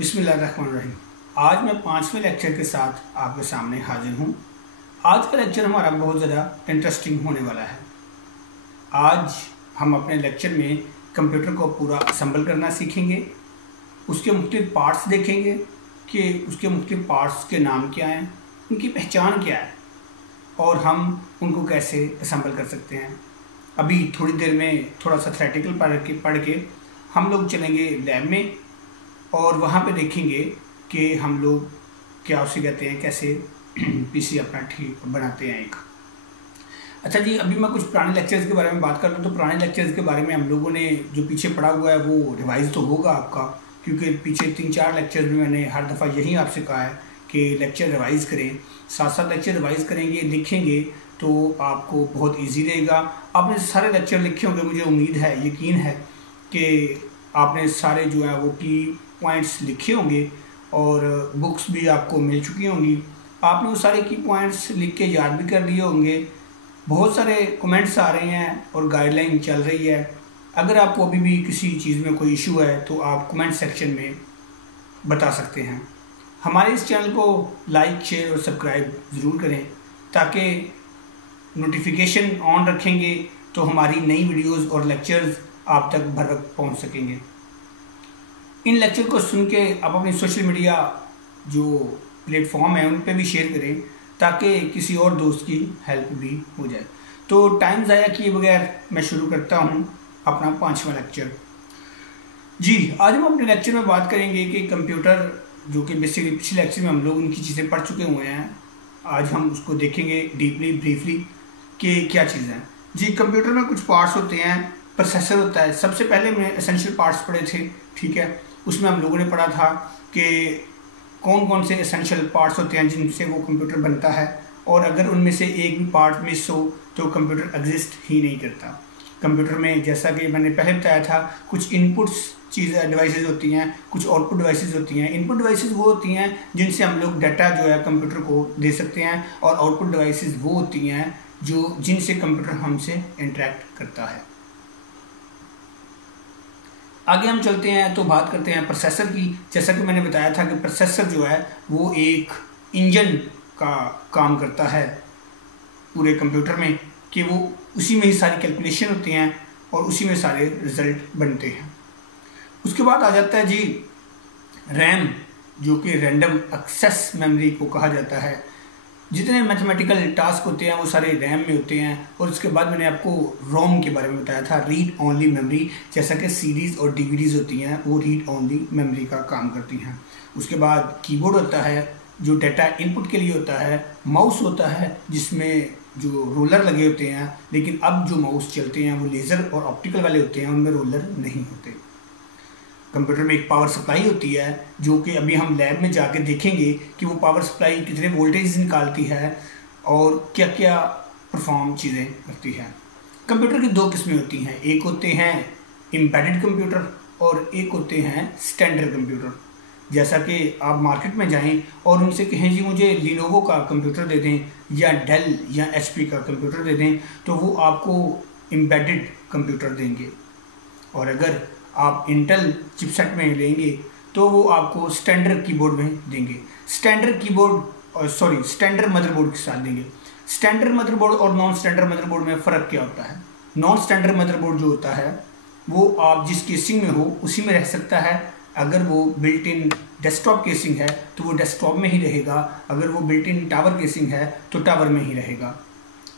बिस्मिल्लाहिर्रहमानिर्रहीम। आज मैं 5वें लेक्चर के साथ आपके सामने हाजिर हूँ। आज का लेक्चर हमारा बहुत ज़्यादा इंटरेस्टिंग होने वाला है। आज हम अपने लेक्चर में कंप्यूटर को पूरा असेंबल करना सीखेंगे, उसके मुख्तलिफ पार्ट्स देखेंगे कि उसके मुख्तलिफ पार्ट्स के नाम क्या हैं, उनकी पहचान क्या है और हम उनको कैसे असेंबल कर सकते हैं। अभी थोड़ी देर में थोड़ा सा थ्योरेटिकल पढ़ के हम लोग चलेंगे लैब में और वहाँ पे देखेंगे कि हम लोग क्या उसे कहते हैं, कैसे पीसी अपना ठीक बनाते हैं एक। अच्छा जी, अभी मैं कुछ पुराने लेक्चर्स के बारे में बात कर रहा हूँ। तो पुराने लेक्चर्स के बारे में हम लोगों ने जो पीछे पढ़ा हुआ है वो रिवाइज़ तो होगा आपका, क्योंकि पीछे 3-4 लेक्चर्स में मैंने हर दफ़ा यही आपसे कहा है कि लेक्चर रिवाइज़ करें। साथ साथ लेक्चर रिवाइज़ करेंगे, लिखेंगे तो आपको बहुत ईजी रहेगा। आपने सारे लेक्चर लिखे होंगे, मुझे उम्मीद है, यकीन है कि आपने सारे जो है वो की पॉइंट्स लिखे होंगे और बुक्स भी आपको मिल चुकी होंगी। आपने वो सारे की पॉइंट्स लिख के याद भी कर लिए होंगे। बहुत सारे कमेंट्स आ रहे हैं और गाइडलाइन चल रही है। अगर आपको अभी भी किसी चीज़ में कोई इशू है तो आप कमेंट सेक्शन में बता सकते हैं। हमारे इस चैनल को लाइक, शेयर और सब्सक्राइब ज़रूर करें ताकि नोटिफिकेशन ऑन रखेंगे तो हमारी नई वीडियोज़ और लेक्चर्स आप तक बर वक्त पहुँच सकेंगे। इन लेक्चर को सुन के आप अपनी सोशल मीडिया जो प्लेटफॉर्म है उन पे भी शेयर करें ताकि किसी और दोस्त की हेल्प भी हो जाए। तो टाइम ज़ाया किए बगैर मैं शुरू करता हूँ अपना 5वां लेक्चर। जी, आज हम अपने लेक्चर में बात करेंगे कि कंप्यूटर, जो कि बेसिकली पिछले लेक्चर में हम लोग उनकी चीज़ें पढ़ चुके हुए हैं। आज हम उसको देखेंगे डीपली, ब्रीफली कि क्या चीज़ है। जी, कंप्यूटर में कुछ पार्ट्स होते हैं, प्रोसेसर होता है। सबसे पहले मैं एसेंशियल पार्ट्स पढ़े थे, ठीक है। उसमें हम लोगों ने पढ़ा था कि कौन कौन से एसेंशियल पार्ट्स होते हैं जिनसे वो कंप्यूटर बनता है, और अगर उनमें से एक भी पार्ट मिस हो तो कंप्यूटर एग्जिस्ट ही नहीं करता। कंप्यूटर में, जैसा कि मैंने पहले बताया था, कुछ इनपुट्स डिवाइसेस होती हैं, कुछ आउटपुट डिवाइसेस होती हैं। इनपुट डिवाइसेस वो होती हैं जिनसे हम लोग डाटा जो है कंप्यूटर को दे सकते हैं, और आउटपुट डिवाइसेस वो होती हैं जिनसे कंप्यूटर हमसे इंटरेक्ट करता है। आगे हम चलते हैं तो बात करते हैं प्रोसेसर की। जैसा कि मैंने बताया था कि प्रोसेसर जो है वो एक इंजन का काम करता है पूरे कंप्यूटर में, कि वो उसी में ही सारी कैलकुलेशन होती हैं और उसी में सारे रिज़ल्ट बनते हैं। उसके बाद आ जाता है जी रैम, जो कि रैंडम एक्सेस मेमोरी को कहा जाता है। जितने मैथमेटिकल टास्क होते हैं वो सारे रैम में होते हैं। और उसके बाद मैंने आपको रोम के बारे में बताया था, रीड ओनली मेमोरी। जैसा कि सीडीज़ और डीवीडीज़ होती हैं वो रीड ओनली मेमोरी का काम करती हैं। उसके बाद कीबोर्ड होता है जो डाटा इनपुट के लिए होता है। माउस होता है जिसमें जो रोलर लगे होते हैं, लेकिन अब जो माउस चलते हैं वो लेज़र और ऑप्टिकल वाले होते हैं, उनमें रोलर नहीं होते। कंप्यूटर में एक पावर सप्लाई होती है जो कि अभी हम लैब में जाके देखेंगे कि वो पावर सप्लाई कितने वोल्टेज निकालती है और क्या क्या परफॉर्म चीज़ें करती है। कंप्यूटर की 2 किस्में होती हैं, एक होते हैं एम्बेडेड कंप्यूटर और एक होते हैं स्टैंडर्ड कंप्यूटर। जैसा कि आप मार्केट में जाएं और उनसे कहें जी मुझे लिनोवो का कंप्यूटर दे दें या डेल या एचपी का कंप्यूटर दे दें, तो वो आपको एम्बेडेड कंप्यूटर देंगे। और अगर आप इंटेल चिपसेट में लेंगे तो वो आपको स्टैंडर्ड कीबोर्ड में देंगे। स्टैंडर्ड मदरबोर्ड के साथ देंगे। स्टैंडर्ड मदरबोर्ड और नॉन स्टैंडर्ड मदरबोर्ड में फ़र्क क्या होता है? नॉन स्टैंडर्ड मदरबोर्ड जो होता है वो आप जिस केसिंग में हो उसी में रह सकता है। अगर वो बिल्ट इन डेस्कटॉप केसिंग है तो वो डेस्कटॉप में ही रहेगा, अगर वो बिल्ट इन टावर केसिंग है तो टावर में ही रहेगा।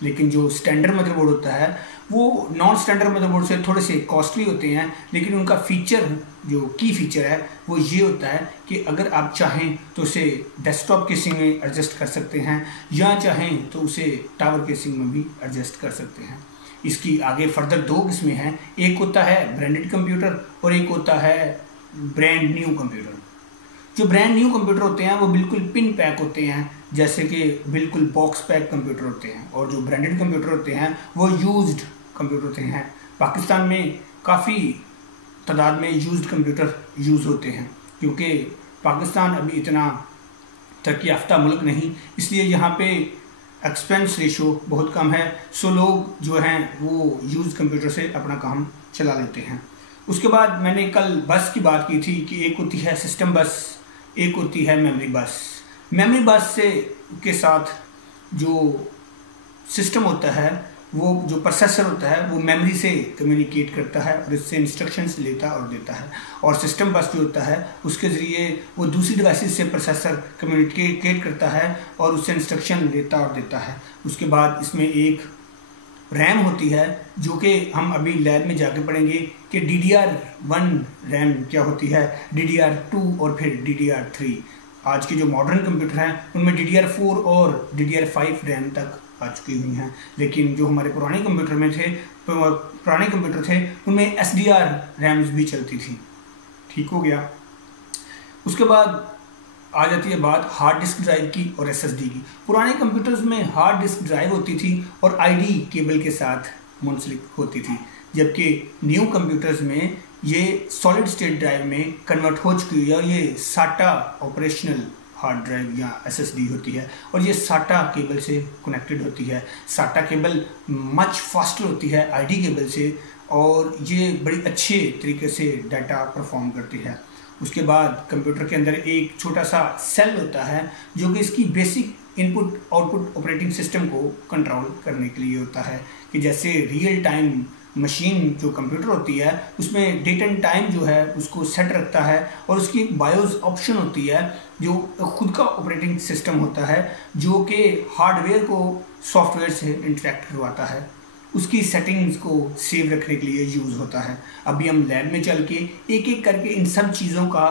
लेकिन जो स्टैंडर्ड मदरबोर्ड होता है वो नॉन स्टैंडर्ड मदरबोर्ड से थोड़े से कॉस्टली होते हैं, लेकिन उनका फीचर, जो की फीचर है वो ये होता है कि अगर आप चाहें तो उसे डेस्कटॉप केसिंग में एडजस्ट कर सकते हैं या चाहें तो उसे टावर केसिंग में भी एडजस्ट कर सकते हैं। इसकी आगे फर्दर 2 किस्में हैं, एक होता है ब्रांडेड कंप्यूटर और एक होता है ब्रांड न्यू कंप्यूटर। जो ब्रांड न्यू कंप्यूटर होते हैं वो बिल्कुल पिन पैक होते हैं, जैसे कि बिल्कुल बॉक्स पैक कंप्यूटर होते हैं, और जो ब्रांडेड कंप्यूटर होते हैं वो यूज्ड कंप्यूटर होते हैं। पाकिस्तान में काफ़ी तादाद में यूज्ड कंप्यूटर यूज़ होते हैं, क्योंकि पाकिस्तान अभी इतना तरक्की याफ्ता मुल्क नहीं, इसलिए यहाँ पे एक्सपेंस रेशो बहुत कम है। सो लोग जो हैं वो यूज्ड कंप्यूटर से अपना काम चला लेते हैं। उसके बाद मैंने कल बस की बात की थी कि एक होती है सिस्टम बस, एक होती है मेमोरी बस। मेमोरी बस से के साथ जो सिस्टम होता है, वो जो प्रोसेसर होता है वो मेमोरी से कम्युनिकेट करता है और इससे इंस्ट्रक्शंस लेता और देता है। और सिस्टम बस जो होता है उसके ज़रिए वो दूसरी डिवाइसेस से प्रोसेसर कम्युनिकेट करता है और उससे इंस्ट्रक्शन लेता और देता है। उसके बाद इसमें एक रैम होती है जो कि हम अभी लैब में जाके पढ़ेंगे कि DDR1 रैम क्या होती है, DDR2 और फिर DDR3। आज के जो मॉडर्न कंप्यूटर हैं उनमें DDR4 और DDR5 रैम तक आ चुकी हुई हैं, लेकिन जो हमारे पुराने कंप्यूटर में थे उनमें SDR रैम्स भी चलती थी। ठीक हो गया। उसके बाद आ जाती है बात हार्ड डिस्क ड्राइव की और SSD की। पुराने कंप्यूटर्स में हार्ड डिस्क ड्राइव होती थी और ID केबल के साथ मुंसलिक होती थी, जबकि न्यू कंप्यूटर्स में ये सॉलिड स्टेट ड्राइव में कन्वर्ट हो चुकी है और ये SATA ऑपरेशनल हार्ड ड्राइव या SSD होती है और ये SATA केबल से कनेक्टेड होती है। SATA केबल मच फास्टर होती है ID केबल से और ये बड़ी अच्छे तरीके से डाटा परफॉर्म करती है। उसके बाद कंप्यूटर के अंदर एक छोटा सा सेल होता है जो कि इसकी basic input output operating system को कंट्रोल करने के लिए होता है, कि जैसे रियल टाइम मशीन जो कंप्यूटर होती है उसमें डेट एंड टाइम जो है उसको सेट रखता है और उसकी एक बायोस ऑप्शन होती है जो खुद का ऑपरेटिंग सिस्टम होता है जो कि हार्डवेयर को सॉफ्टवेयर से इंटरेक्ट करवाता है, उसकी सेटिंग्स को सेव रखने के लिए यूज़ होता है। अभी हम लैब में चल के एक एक करके इन सब चीज़ों का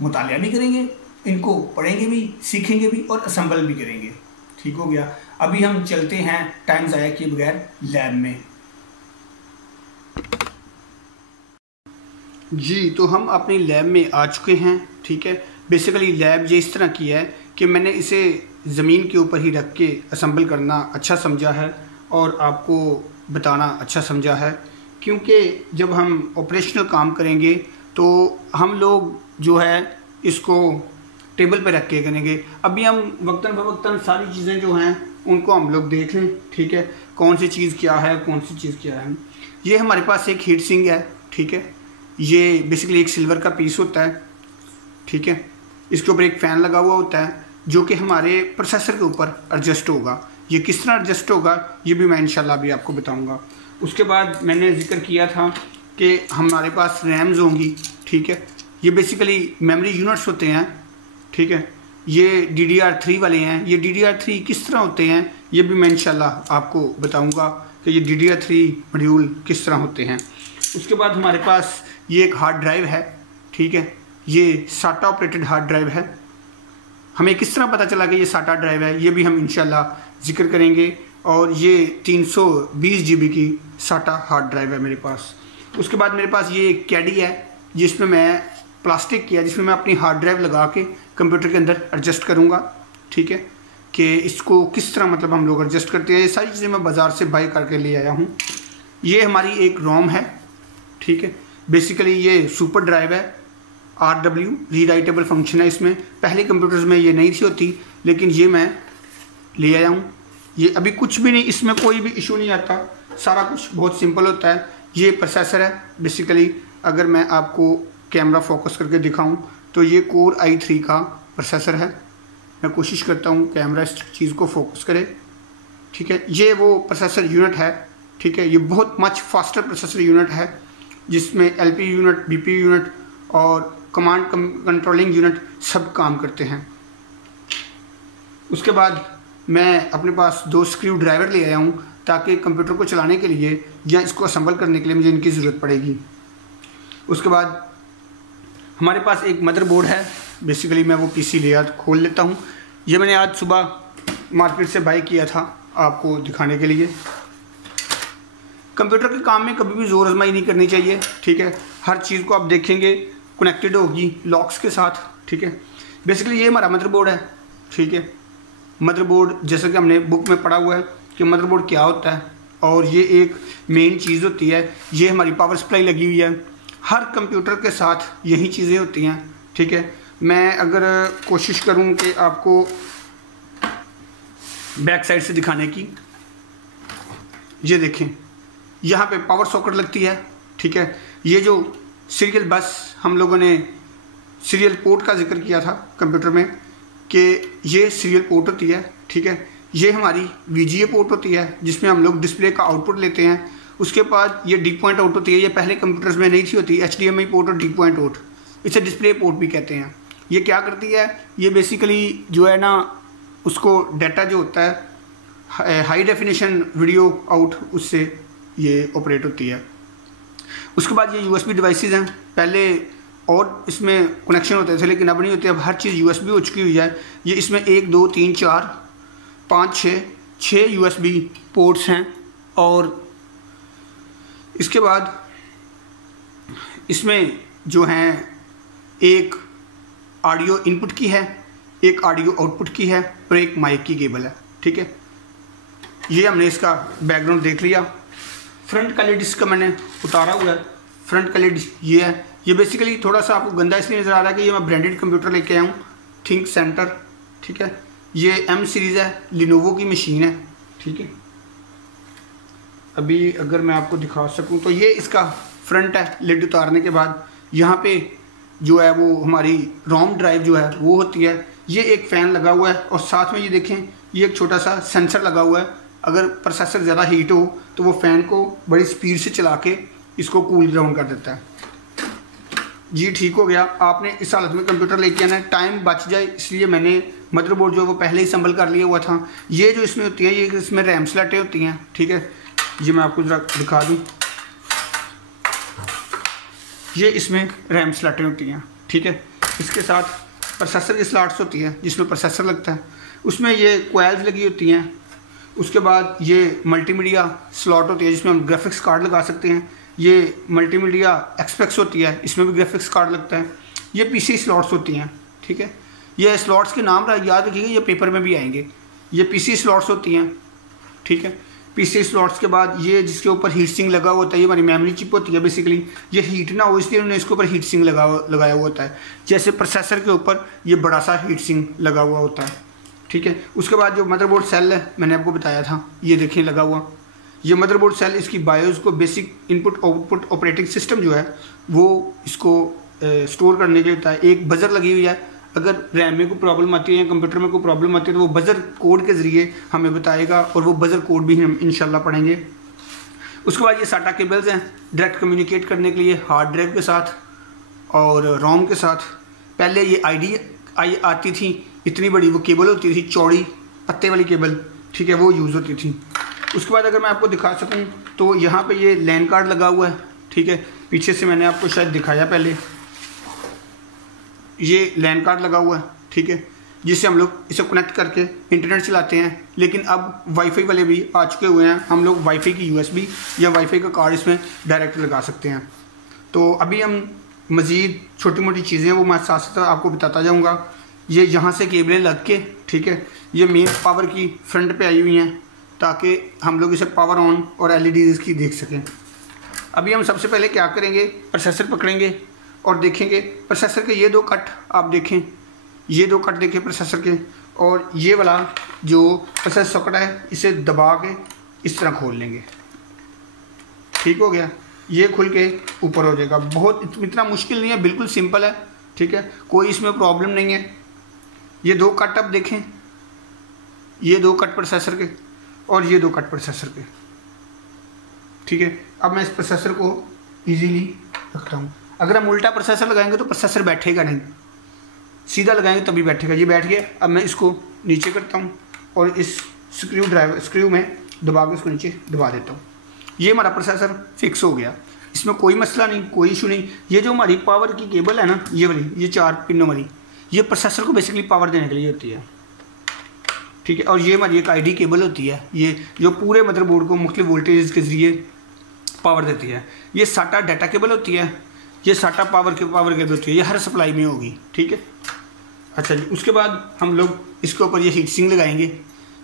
मुतालिया भी करेंगे, इनको पढ़ेंगे भी, सीखेंगे भी और असेंबल भी करेंगे। ठीक हो गया। अभी हम चलते हैं टाइम ज़ाया किए बगैर लैब में। जी, तो हम अपनी लैब में आ चुके हैं। ठीक है, बेसिकली लैब ये इस तरह की है कि मैंने इसे ज़मीन के ऊपर ही रख के असेंबल करना अच्छा समझा है और आपको बताना अच्छा समझा है, क्योंकि जब हम ऑपरेशनल काम करेंगे तो हम लोग जो है इसको टेबल पे रख के करेंगे। अभी हम वक्तन फ़वक्तन सारी चीज़ें जो हैं उनको हम लोग देख लें। ठीक है, कौन सी चीज़ क्या है, कौन सी चीज़ क्या है। ये हमारे पास एक हीट सिंक है। ठीक है, ये बेसिकली एक सिल्वर का पीस होता है। ठीक है, इसके ऊपर एक फ़ैन लगा हुआ होता है जो कि हमारे प्रोसेसर के ऊपर एडजस्ट होगा। ये किस तरह एडजस्ट होगा ये भी मैं इंशाल्लाह भी आपको बताऊंगा। उसके बाद मैंने जिक्र किया था कि हमारे पास रैम्स होंगी। ठीक है, ये बेसिकली मेमोरी यूनिट्स होते हैं। ठीक है, ये DDR3 वाले हैं। ये DDR3 किस तरह होते हैं ये भी मैं इंशाल्लाह आपको बताऊंगा कि ये DDR3 मॉड्यूल किस तरह होते हैं। उसके बाद हमारे पास ये एक हार्ड ड्राइव है। ठीक है, ये SATA ऑपरेटेड हार्ड ड्राइव है। हमें किस तरह पता चला कि ये SATA ड्राइव है ये भी हम इंशाल्लाह जिक्र करेंगे। और ये 320 GB की SATA हार्ड ड्राइव है मेरे पास। उसके बाद मेरे पास ये एक कैडी है जिसमें मैं प्लास्टिक किया, जिसमें मैं अपनी हार्ड ड्राइव लगा के कंप्यूटर के अंदर एडजस्ट करूँगा। ठीक है, कि इसको किस तरह मतलब हम लोग एडजस्ट करते हैं। ये सारी चीज़ें मैं बाज़ार से बाई करके ले आया हूँ। ये हमारी एक रोम है। ठीक है, बेसिकली ये सुपर ड्राइव है। RW रीराइटेबल फंक्शन है इसमें। पहले कंप्यूटर्स में ये नहीं थी होती, लेकिन ये मैं ले आया हूँ। ये अभी कुछ भी नहीं, इसमें कोई भी इशू नहीं आता, सारा कुछ बहुत सिंपल होता है। ये प्रोसेसर है बेसिकली। अगर मैं आपको कैमरा फोकस करके दिखाऊं तो ये Core i3 का प्रोसेसर है। मैं कोशिश करता हूँ कैमरा इस चीज़ को फोकस करे। ठीक है, ये वो प्रोसेसर यूनिट है। ठीक है, ये बहुत मच फास्टर प्रोसेसर यूनिट है जिसमें LP यूनिट, BP यूनिट और कमांड कंट्रोलिंग यूनिट सब काम करते हैं। उसके बाद मैं अपने पास 2 स्क्रू ड्राइवर ले आया हूँ ताकि कंप्यूटर को चलाने के लिए या इसको असेंबल करने के लिए मुझे इनकी ज़रूरत पड़ेगी। उसके बाद हमारे पास एक मदरबोर्ड है। बेसिकली मैं वो PC ले खोल लेता हूँ। ये मैंने आज सुबह मार्केट से बाई किया था आपको दिखाने के लिए। कंप्यूटर के काम में कभी भी ज़ोर आजमाई नहीं करनी चाहिए। ठीक है, हर चीज़ को आप देखेंगे कनेक्टेड होगी लॉक्स के साथ। ठीक है, बेसिकली ये हमारा मदरबोर्ड है। ठीक है, मदरबोर्ड जैसे कि हमने बुक में पढ़ा हुआ है कि मदरबोर्ड क्या होता है और ये एक मेन चीज़ होती है। ये हमारी पावर सप्लाई लगी हुई है। हर कंप्यूटर के साथ यही चीज़ें होती हैं। ठीक है, मैं अगर कोशिश करूं कि आपको बैक साइड से दिखाने की, ये देखें यहाँ पे पावर सॉकेट लगती है। ठीक है, ये जो सीरियल बस हम लोगों ने सीरियल पोर्ट का जिक्र किया था कंप्यूटर में कि ये सीरियल पोर्ट होती है, ठीक है। ये हमारी VGA पोर्ट होती है जिसमें हम लोग डिस्प्ले का आउटपुट लेते हैं। उसके बाद ये डी पॉइंट आउट होती है, ये पहले कंप्यूटर्स में नहीं थी होती, HDMI पोर्ट और डी पॉइंट आउट, इसे डिस्प्ले पोर्ट भी कहते हैं। ये क्या करती है, ये बेसिकली जो है ना उसको डाटा जो होता है हाई डेफिनेशन वीडियो आउट, उससे ये ऑपरेट होती है। उसके बाद ये USB डिवाइसेस हैं, पहले और इसमें कनेक्शन होते थे लेकिन अब नहीं होते, अब हर चीज़ USB हो चुकी हुई है। ये इसमें 1 2 3 4 5 6 USB पोर्ट्स हैं। और इसके बाद इसमें जो हैं एक ऑडियो इनपुट की है, एक ऑडियो आउटपुट की है और एक माइक की केबल है, ठीक है। ये हमने इसका बैकग्राउंड देख लिया। फ्रंट का लिड इसका मैंने उतारा हुआ है, फ्रंट का लिड ये है। ये बेसिकली थोड़ा सा आपको गंदा इसलिए नज़र आ रहा है कि ये मैं ब्रांडेड कंप्यूटर लेके आया हूँ, थिंक सेंटर, ठीक है। ये M सीरीज़ है, लिनोवो की मशीन है, ठीक है। अभी अगर मैं आपको दिखा सकूं तो ये इसका फ्रंट है। लिड उतारने के बाद यहाँ पे जो है वो हमारी रोम ड्राइव जो है वो होती है। ये एक फ़ैन लगा हुआ है और साथ में ये देखें ये एक छोटा सा सेंसर लगा हुआ है। अगर प्रोसेसर ज़्यादा हीट हो तो वो फ़ैन को बड़ी स्पीड से चला के इसको कूल डाउन कर देता है। जी ठीक हो गया। आपने इस हालत में कंप्यूटर लेके आना है, टाइम बच जाए इसलिए मैंने मदरबोर्ड जो है वो पहले ही संभल कर लिया हुआ था। ये जो इसमें होती है, ये इसमें रैम स्लॉटें होती हैं, ठीक है। ये मैं आपको ज़रा दिखा दूँ, ये इसमें रैम स्लॉटें होती हैं, ठीक है। इसके साथ प्रोसेसर की स्लॉट्स होती है जिसमें प्रोसेसर लगता है, उसमें ये कोयल्स लगी होती हैं। उसके बाद ये मल्टीमीडिया स्लॉट होती है जिसमें हम ग्राफिक्स कार्ड लगा सकते हैं। ये मल्टीमीडिया एक्सपेक्स होती है, इसमें भी ग्राफिक्स कार्ड लगता है। ये PC स्लॉट्स होती हैं, ठीक है। ये स्लॉट्स के नाम याद रखिएगा, ये पेपर में भी आएंगे। ये PC स्लॉट्स होती हैं, ठीक है। PC स्लॉट्स के बाद ये जिसके ऊपर हीट सिंक लगा हुआ होता है, ये हमारी मेमोरी चिप होती है। बेसिकली ये हीट ना हो इसलिए उन्होंने इसके ऊपर हीट सिंक लगाया हुआ होता है। जैसे प्रोसेसर के ऊपर ये बड़ा सा हीट सिंक लगा हुआ होता है, ठीक है। उसके बाद जो मदरबोर्ड सेल है मैंने आपको बताया था, ये देखिए लगा हुआ। ये मदरबोर्ड सेल इसकी बायोस को basic input output operating system जो है वो इसको स्टोर करने के लिए होता है। एक बजर लगी हुई है, अगर रैम में कोई प्रॉब्लम आती है या कंप्यूटर में कोई प्रॉब्लम आती है तो वो बजर कोड के ज़रिए हमें बताएगा और वो बजर कोड भी हम इंशाल्लाह पढ़ेंगे। उसके बाद ये साटा केबल्स हैं डायरेक्ट कम्युनिकेट करने के लिए हार्ड ड्राइव के साथ और रोम के साथ। पहले ये आई आती थी, इतनी बड़ी वो केबल होती थी, चौड़ी पत्ते वाली केबल, ठीक है, वो यूज़ होती थी। उसके बाद अगर मैं आपको दिखा सकूं तो यहाँ पे ये लैन कार्ड लगा हुआ है, ठीक है। पीछे से मैंने आपको शायद दिखाया पहले, ये लैन कार्ड लगा हुआ है, ठीक है, जिससे हम लोग इसे कनेक्ट करके इंटरनेट चलाते हैं। लेकिन अब वाईफाई वाले भी आ चुके हुए हैं, हम लोग वाईफाई की USB या वाईफाई का कार्ड इसमें डायरेक्ट लगा सकते हैं। तो अभी हम मज़ीद छोटी मोटी चीज़ें वो मैं साथ साथ आपको बताता जाऊँगा। ये यहाँ से केबलें लग के, ठीक है, ये मेन पावर की फ्रंट पे आई हुई हैं ताकि हम लोग इसे पावर ऑन और LEDs की देख सकें। अभी हम सबसे पहले क्या करेंगे, प्रोसेसर पकड़ेंगे और देखेंगे प्रोसेसर के ये 2 कट आप देखें, ये 2 कट देखें प्रोसेसर के, और ये वाला जो प्रोसेसर सॉकेट है इसे दबा के इस तरह खोल लेंगे, ठीक हो गया। ये खुल के ऊपर हो जाएगा। बहुत इतना मुश्किल नहीं है, बिल्कुल सिंपल है, ठीक है, कोई इसमें प्रॉब्लम नहीं है। ये 2 कट अब देखें, ये 2 कट प्रोसेसर के और ये 2 कट प्रोसेसर के, ठीक है। अब मैं इस प्रोसेसर को इजीली रखता हूँ। अगर हम उल्टा प्रोसेसर लगाएंगे तो प्रोसेसर बैठेगा नहीं, सीधा लगाएंगे तभी बैठेगा। ये बैठ गया। अब मैं इसको नीचे करता हूँ और इस स्क्रू में दबा के इसको नीचे दबा देता हूँ। ये हमारा प्रोसेसर फिक्स हो गया, इसमें कोई मसला नहीं, कोई इशू नहीं। ये जो हमारी पावर की केबल है ना, ये वाली, ये 4 पिनों वाली, ये प्रोसेसर को बेसिकली पावर देने के लिए होती है, ठीक है। और ये हमारी एक ID केबल होती है, ये जो पूरे मदरबोर्ड को मुख्तलिफ वोल्टेज के ज़रिए पावर देती है। ये साटा डाटा केबल होती है, ये साटा पावर केबल होती है, ये हर सप्लाई में होगी, ठीक है। अच्छा जी, उसके बाद हम लोग इसके ऊपर ये हीट सिंक लगाएंगे।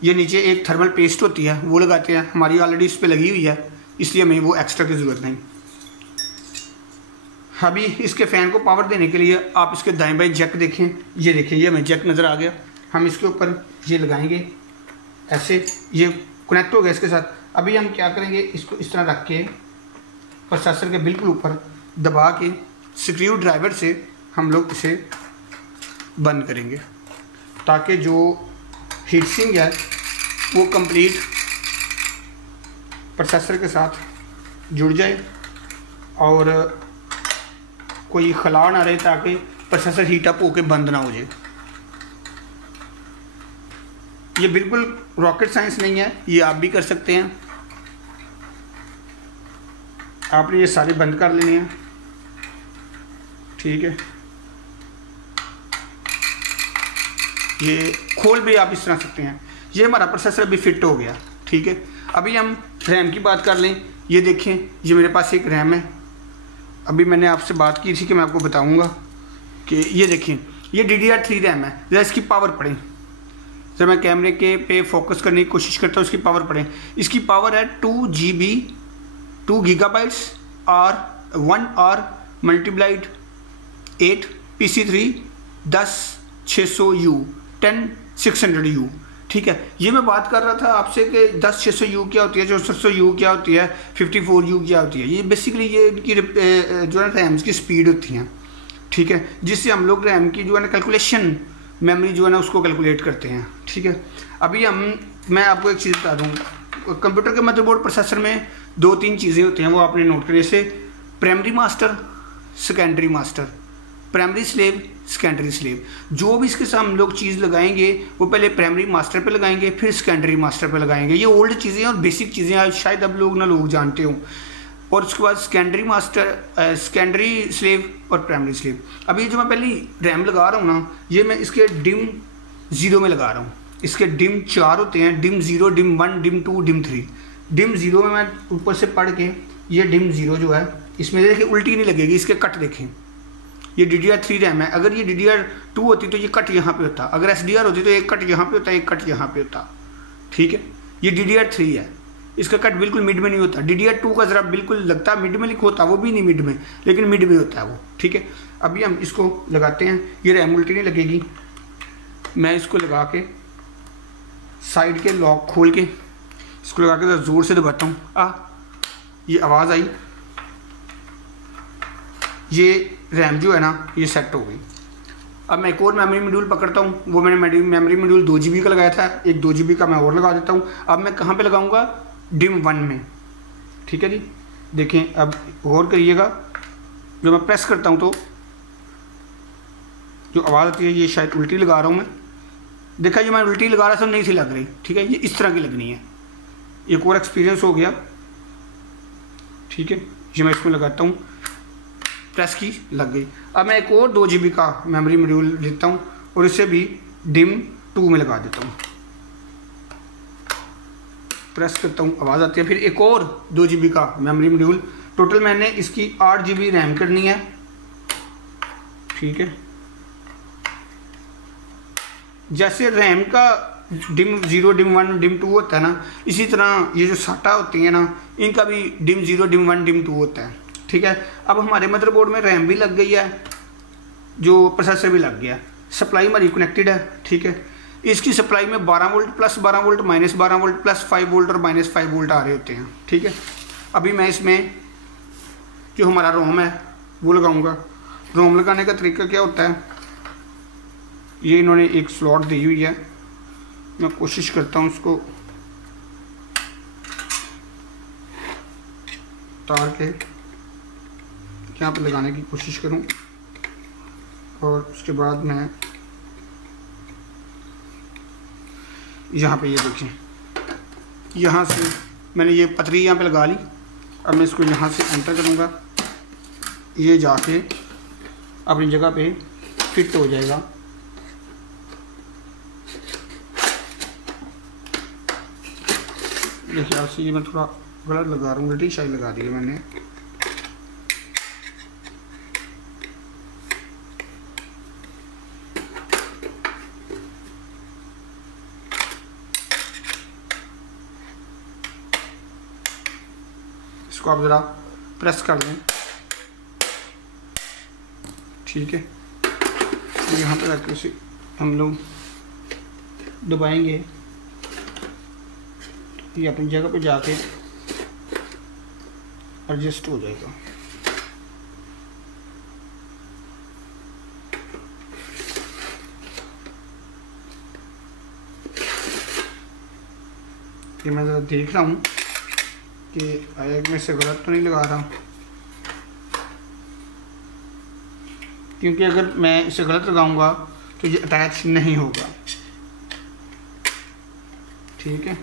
ये नीचे एक थर्मल पेस्ट होती है वो लगाते हैं, हमारी ऑलरेडी इस पर लगी हुई है इसलिए हमें वो एक्स्ट्रा की ज़रूरत नहीं। अभी इसके फ़ैन को पावर देने के लिए आप इसके दाएं बाएं जैक देखें, ये देखें, ये हमें जैक नज़र आ गया। हम इसके ऊपर ये लगाएंगे ऐसे, ये कनेक्ट हो गया इसके साथ। अभी हम क्या करेंगे, इसको इस तरह रख के प्रोसेसर के बिल्कुल ऊपर दबा के स्क्रू ड्राइवर से हम लोग इसे बंद करेंगे ताकि जो हीट सिंक है वो कंप्लीट प्रोसेसर के साथ जुड़ जाए और कोई खला ना रहे, ताकि प्रोसेसर हीटअप होकर बंद ना हो जाए। ये बिल्कुल रॉकेट साइंस नहीं है, ये आप भी कर सकते हैं। आपने ये सारे बंद कर लेने हैं, ठीक है। ये खोल भी आप इस तरह सकते हैं। ये हमारा प्रोसेसर अभी फिट हो गया, ठीक है। अभी हम रैम की बात कर लें। ये देखें, ये मेरे पास एक रैम है। अभी मैंने आपसे बात की थी कि मैं आपको बताऊंगा कि ये देखें, ये DDR3 रैम है। जरा इसकी पावर पढ़ें, जब मैं कैमरे के पे फोकस करने की कोशिश करता हूँ, इसकी पावर पढ़ें। इसकी पावर है 2 GB और 1 और मल्टीप्लाइड 8 PC3 10 600U 10 600U, ठीक है। ये मैं बात कर रहा था आपसे कि 10 600U क्या होती है, 6400U क्या होती है, 54U क्या होती है। ये बेसिकली ये इनकी जो है रैम्स की स्पीड होती हैं, ठीक है, जिससे हम लोग रैम की जो है ना कैलकुलेशन मेमोरी जो है ना उसको कैलकुलेट करते हैं, ठीक है। अभी मैं आपको एक चीज़ बता दूँ। कंप्यूटर के मदरबोर्ड प्रोसेसर में 2-3 चीज़ें होती हैं, वो आपने नोट करिए। जैसे primary master, secondary master, primary slave, secondary slave. जो भी इसके साथ हम लोग चीज़ लगाएंगे वो पहले प्राइमरी मास्टर पे लगाएंगे, फिर सेकेंडरी मास्टर पे लगाएंगे। ये ओल्ड चीज़ें और बेसिक चीज़ें शायद अब लोग जानते हो। और उसके बाद सेकेंडरी मास्टर, सेकेंडरी स्लेव और प्राइमरी स्लेव। अभी जो मैं पहली रैम लगा रहा हूँ ना, ये मैं इसके डिम 0 में लगा रहा हूँ। इसके डिम 4 होते हैं, dim 0, dim 1, dim 2, dim 3। Dim 0 में मैं ऊपर से पढ़ के, ये डिम 0 जो है इसमें देखिए उल्टी नहीं लगेगी, इसके कट देखें। ये DDR3 रैम है। अगर ये DDR2 होती तो ये कट यहाँ पे होता, अगर SDR होती तो एक कट यहाँ पे होता, एक कट यहाँ पे होता, ठीक है। ये DDR3 है, इसका कट बिल्कुल मिड में नहीं होता। DDR2 का ज़रा बिल्कुल लगता मिड में लिख होता, वो भी नहीं मिड में, लेकिन मिड में होता है वो, ठीक है। अभी हम इसको लगाते हैं, ये रैम उल्टी नहीं लगेगी। मैं इसको लगा के साइड के लॉक खोल के इसको लगा के ज़ोर से दबाता हूँ। ये आवाज़ आई, ये रैम जो है ना ये सेट हो गई। अब मैं एक और मेमोरी मॉड्यूल पकड़ता हूँ। वो मैंने मेमोरी मॉड्यूल 2 GB का लगाया था, एक 2 GB का मैं और लगा देता हूँ। अब मैं कहाँ पे लगाऊंगा? डिम 1 में, ठीक है जी। देखें, अब गौर करिएगा, जब मैं प्रेस करता हूँ तो जो आवाज़ आती है, ये शायद उल्टी लगा रहा हूँ मैं। देखा, ये मैं उल्टी लगा रहा था, नहीं थी लग रही, ठीक है। ये इस तरह की लगनी है। एक और एक्सपीरियंस हो गया, ठीक है। ये मैं इसमें लगाता हूँ, प्रेस की लग गई। अब मैं एक और 2 GB का मेमोरी मॉड्यूल लेता हूँ और इसे भी डिम 2 में लगा देता हूँ। प्रेस करता हूँ, आवाज़ आती है। फिर एक और 2 GB का मेमोरी मॉड्यूल। टोटल मैंने इसकी 8 GB रैम करनी है, ठीक है। जैसे रैम का डिम 0, डिम 1, डिम 2 होता है ना, इसी तरह ये जो साटा होती है ना, इनका भी डिम 0, डिम 1, डिम 2 होता है, ठीक है। अब हमारे मदरबोर्ड में रैम भी लग गई है, जो प्रोसेसर भी लग गया, सप्लाई हमारी कनेक्टेड है, ठीक है। इसकी सप्लाई में 12 volt, plus 12 volt, minus 12 volt, plus 5 volt और माइनस 5 वोल्ट आ रहे होते हैं, ठीक है। अभी मैं इसमें जो हमारा रोम है वो लगाऊंगा। रोम लगाने का तरीका क्या होता है? ये इन्होंने एक स्लॉट दी हुई है, मैं कोशिश करता हूँ उसको तार के यहाँ पे लगाने की कोशिश करूँ, और उसके बाद मैं यहाँ पे, ये देखें, यहाँ से मैंने ये पतरी यहाँ पे लगा ली। अब मैं इसको यहाँ से एंटर करूँगा, ये जाके अपनी जगह पे फिट हो जाएगा। देखिए, आपसे ये मैं थोड़ा गलत लगा रहा हूँ, उल्टी शायद लगा दी है मैंने। इसको आप ज़रा प्रेस कर दें, ठीक है। तो यहाँ पे रख के हम लोग दबाएंगे, ये अपनी जगह पे जाके एडजस्ट हो जाएगा। कि मैं ज़रा देख रहा हूँ कि आया कि मैं इसे गलत तो नहीं लगा रहा, क्योंकि अगर मैं इसे गलत लगाऊंगा तो ये अटैच नहीं होगा। ठीक है,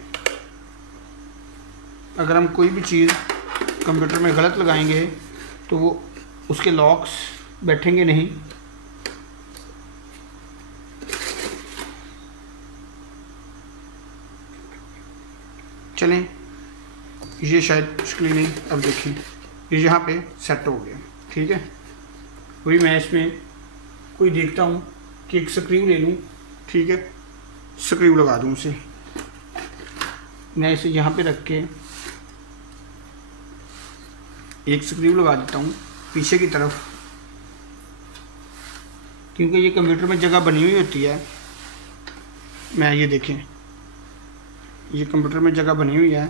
अगर हम कोई भी चीज़ कंप्यूटर में गलत लगाएंगे तो वो उसके लॉक्स बैठेंगे नहीं। चलें, ये शायद मुश्किल नहीं, अब देखें ये यहाँ पे सेट हो गया। ठीक है, वही मैं इसमें कोई देखता हूँ कि एक स्क्रू ले लूँ। ठीक है, स्क्रू लगा दूँ उसे, मैं इसे यहाँ पे रख के एक स्क्रू लगा देता हूँ पीछे की तरफ, क्योंकि ये कंप्यूटर में जगह बनी हुई होती है। मैं ये देखें, ये कंप्यूटर में जगह बनी हुई है।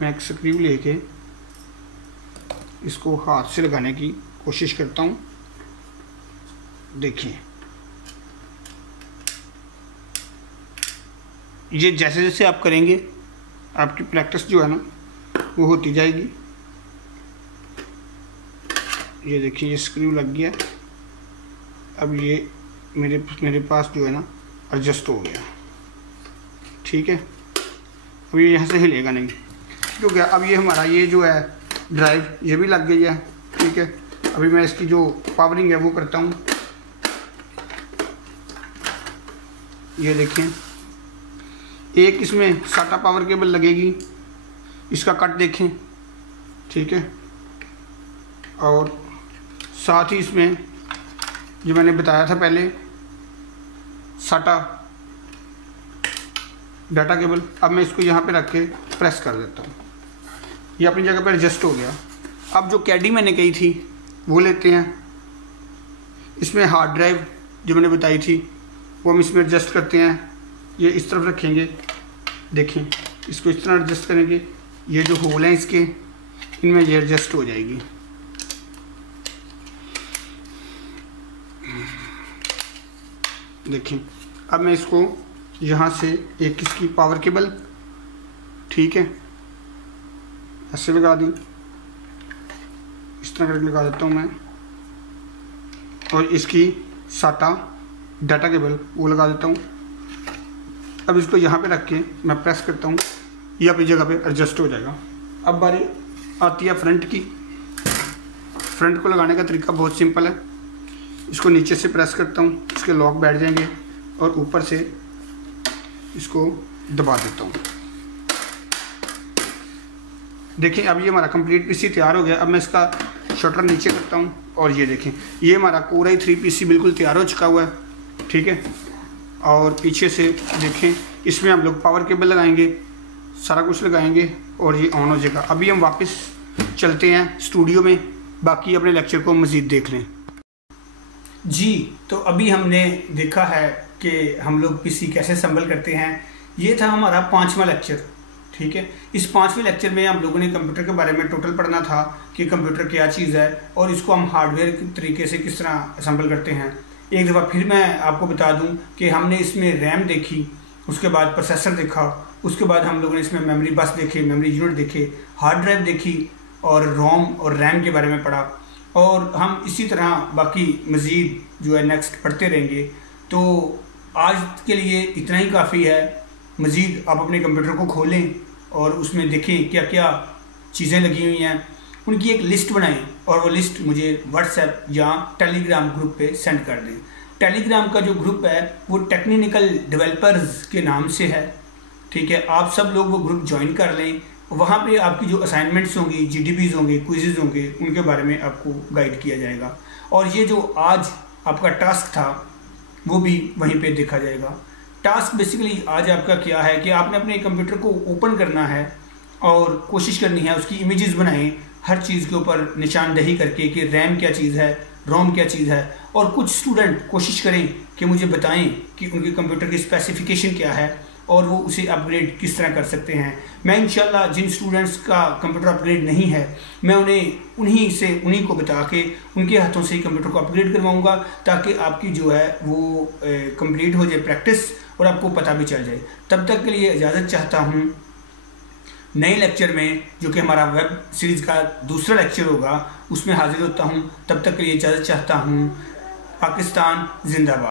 मैं एक स्क्रू लेके इसको हाथ से लगाने की कोशिश करता हूँ। देखिए, ये जैसे जैसे आप करेंगे आपकी प्रैक्टिस जो है ना वो होती जाएगी। ये देखिए, ये स्क्रू लग गया। अब ये मेरे पास जो है ना एडजस्ट हो गया। ठीक है, अब ये यहाँ से हिलेगा नहीं, क्योंकि अब ये हमारा ये जो है ड्राइव ये भी लग गई है। ठीक है, अभी मैं इसकी जो पावरिंग है वो करता हूँ। ये देखें, एक इसमें साटा पावर केबल लगेगी, इसका कट देखें। ठीक है, और साथ ही इसमें जो मैंने बताया था पहले साटा डाटा केबल, अब मैं इसको यहाँ पे रख के प्रेस कर देता हूँ। ये अपनी जगह पर एडजस्ट हो गया। अब जो कैडी मैंने कही थी वो लेते हैं। इसमें हार्ड ड्राइव जो मैंने बताई थी वो हम इसमें एडजस्ट करते हैं। ये इस तरफ रखेंगे, देखें इसको इस तरह एडजस्ट करेंगे। ये जो होल हैं इसके, इनमें ये एडजस्ट हो जाएगी। देखें, अब मैं इसको यहाँ से एक इसकी पावर केबल, ठीक है, ऐसे लगा दी, इस तरह करके लगा देता हूँ मैं, और इसकी साटा डाटा केबल वो लगा देता हूँ। अब इसको यहाँ पे रख के मैं प्रेस करता हूँ, ये अपनी जगह पे एडजस्ट हो जाएगा। अब बारी आती है फ्रंट की। फ्रंट को लगाने का तरीका बहुत सिंपल है। इसको नीचे से प्रेस करता हूँ, इसके लॉक बैठ जाएंगे, और ऊपर से इसको दबा देता हूँ। देखें, अब ये हमारा कंप्लीट पीसी तैयार हो गया। अब मैं इसका शटर नीचे करता हूँ, और ये देखें, ये हमारा कोर i3 पीसी बिल्कुल तैयार हो चुका हुआ है। ठीक है, और पीछे से देखें, इसमें हम लोग पावर केबल लगाएंगे, सारा कुछ लगाएंगे, और ये ऑन हो जाएगा। अभी हम वापस चलते हैं स्टूडियो में, बाकी अपने लेक्चर को मज़ीद देख लें। जी, तो अभी हमने देखा है कि हम लोग पीसी कैसे असेंबल करते हैं। ये था हमारा 5वां लेक्चर। ठीक है, इस 5वें लेक्चर में हम लोगों ने कंप्यूटर के बारे में टोटल पढ़ना था कि कंप्यूटर क्या चीज़ है और इसको हम हार्डवेयर के तरीके से किस तरह असेंबल करते हैं। एक दफ़ा फिर मैं आपको बता दूं कि हमने इसमें रैम देखी, उसके बाद प्रोसेसर देखा, उसके बाद हम लोगों ने इसमें मेमोरी बस देखे, मेमोरी यूनिट देखे, हार्ड ड्राइव देखी, और रोम और रैम के बारे में पढ़ा। और हम इसी तरह बाकी मज़ीद जो है नेक्स्ट पढ़ते रहेंगे। तो आज के लिए इतना ही काफ़ी है। मज़ीद आप अपने कंप्यूटर को खोलें और उसमें देखें क्या क्या चीज़ें लगी हुई हैं, उनकी एक लिस्ट बनाएं, और वो लिस्ट मुझे व्हाट्सएप या टेलीग्राम ग्रुप पे सेंड कर दें। टेलीग्राम का जो ग्रुप है वो टेक्निकल डेवलपर्स के नाम से है। ठीक है, आप सब लोग वो ग्रुप ज्वाइन कर लें। वहाँ पे आपकी जो असाइनमेंट्स होंगी, जीडीपीज होंगे, क्विज़ेज होंगे, उनके बारे में आपको गाइड किया जाएगा। और ये जो आज आपका टास्क था वो भी वहीं पे देखा जाएगा। टास्क बेसिकली आज आपका क्या है कि आपने अपने कंप्यूटर को ओपन करना है और कोशिश करनी है उसकी इमेजेस बनाएं, हर चीज़ के ऊपर निशानदही करके कि रैम क्या चीज़ है, रोम क्या चीज़ है। और कुछ स्टूडेंट कोशिश करें कि मुझे बताएं कि उनके कंप्यूटर की स्पेसिफिकेशन क्या है और वो उसे अपग्रेड किस तरह कर सकते हैं। मैं इंशाल्लाह जिन स्टूडेंट्स का कंप्यूटर अपग्रेड नहीं है, मैं उन्हें उन्हीं को बता के उनके हाथों से ही कंप्यूटर को अपग्रेड करवाऊंगा, ताकि आपकी जो है वो कंप्लीट हो जाए प्रैक्टिस और आपको पता भी चल जाए। तब तक के लिए इजाज़त चाहता हूँ। नए लेक्चर में, जो कि हमारा वेब सीरीज़ का दूसरा लेक्चर होगा, उसमें हाजिर होता हूँ। तब तक के लिए इजाज़त चाहता हूँ। पाकिस्तान जिंदाबाद।